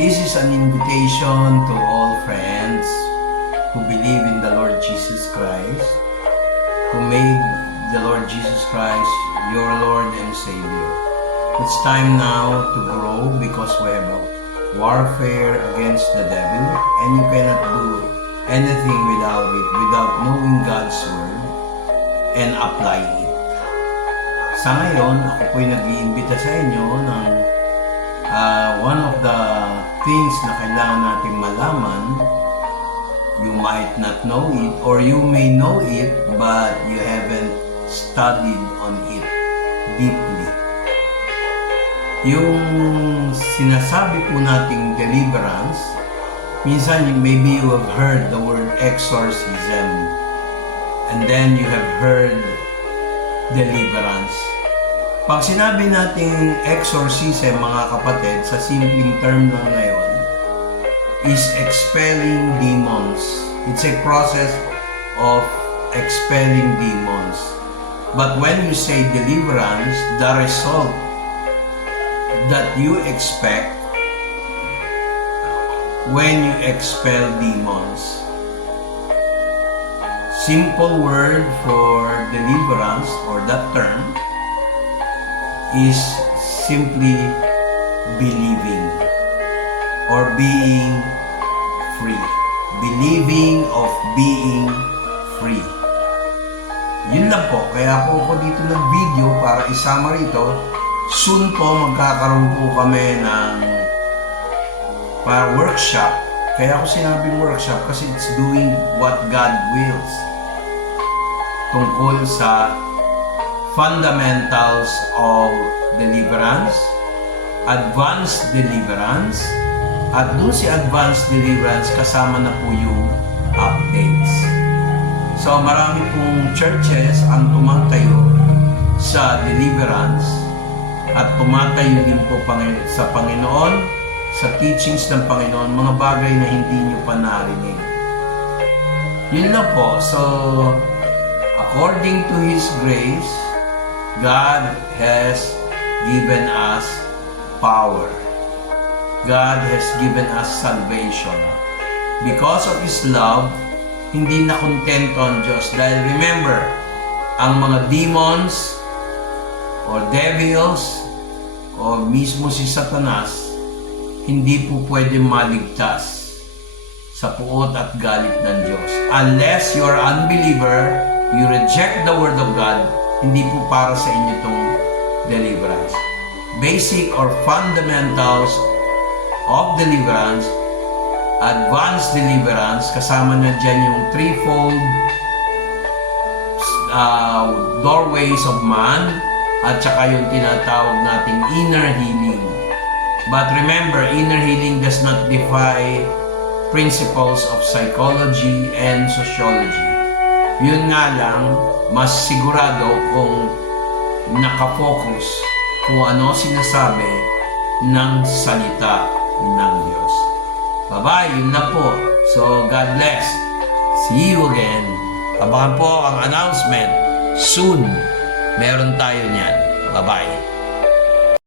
This is an invitation to all friends who believe in the Lord Jesus Christ, who made the Lord Jesus Christ your Lord and Savior. It's time now to grow because we have a warfare against the devil, and you cannot do anything without it, without knowing God's Word and apply it. Sa ngayon, ako po'y nag-iimbita sa inyo ng one of the things na kailangan natin malaman. You might not know it, or you may know it, but you haven't studied on it deeply. Yung sinasabi po nating deliverance, minsan maybe you have heard the word exorcism, and then you have heard deliverance. Pag sinabi nating exorcism, mga kapatid, sa simpleng term lang ngayon, is expelling demons. It's a process of expelling demons. But when you say deliverance, the result that you expect when you expel demons. Simple word for deliverance, or that term, is simply believing or being free. Believing of being free. Yun lang po. Kaya po ako dito ng video para isama rito. Soon po magkakaroon po kami ng workshop. Kaya ako sinabing workshop kasi it's doing what God wills. Tungkol sa fundamentals of deliverance, advanced deliverance, at doon si advanced deliverance kasama na po yung updates. So marami pong churches ang tumatayo sa deliverance at tumatayo din po sa Panginoon, sa teachings ng Panginoon, mga bagay na hindi nyo pa narinig. Yun lang po. So according to His grace, God has given us power. God has given us salvation. Because of His love, hindi na kontento ang Diyos. Dahil remember, ang mga demons or devils o mismo si Satanas, hindi po pwede maligtas sa puot at galit ng Diyos. Unless you are unbeliever, you reject the Word of God, hindi po para sa inyo itong deliverance. Basic or fundamentals of deliverance, advanced deliverance, kasama na dyan yung threefold doorways of man, at saka yung tinatawag nating inner healing. But remember, inner healing does not defy principles of psychology and sociology. Yun nga lang, mas sigurado kung nakafocus kung ano sinasabi ng salita ng Diyos. Bye-bye, yun na po. So, God bless. See you again. Abangan po ang announcement. Soon, meron tayo niyan. Bye-bye.